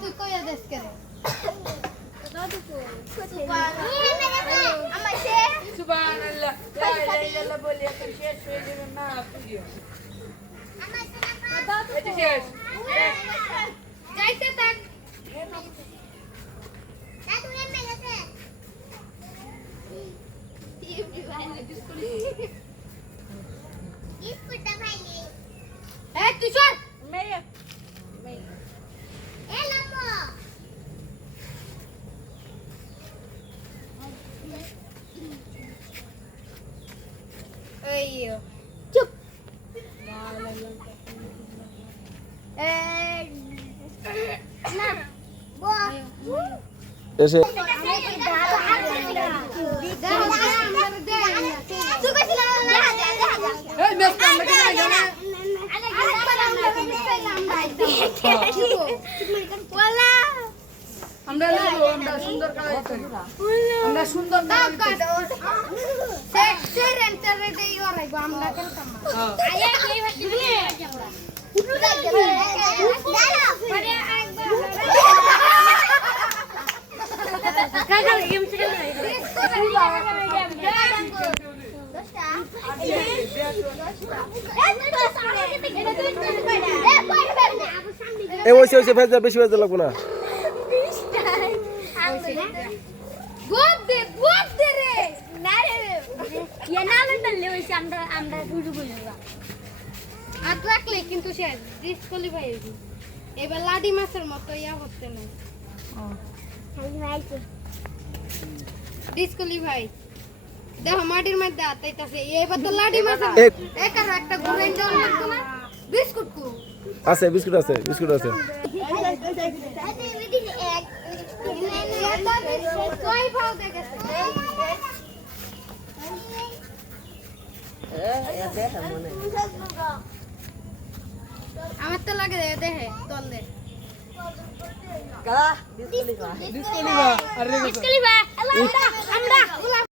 তুই কইয়া দেশ করে সুবহানাল্লাহ লা ইলাহা ইল্লাল্লাহ বলি এখন শেষ হয়ে যাবে না তুইও এটা শেষ যাইতে থাক তুই চল মেয়ে চুপ এসে এই মেস আমরা কেন জানা আমরা নেব আমরা সুন্দর কালার আমরা সুন্দর কালার এ ওইসে ওইসে ভেজা বেশি ভেজা লাগবে না কিন্তু সে ডিসকোয়ালিফাই এবার লাডি মাছের মতো ইয়া হচ্ছে না ডিসকোয়ালিফাই দেখো মাটির মধ্যে আতাইতাছে এবার তো লাডি মাছ একার একটা ঘুরাই দাও না বিস্কুট কো আছে বিস্কুট আছে বিস্কুট আছে কই পাও দেখেছে আমার তো লাগে দেখে তল দে ডিসকোয়ালিফাই আরে ডিসকোয়ালিফাই আমরা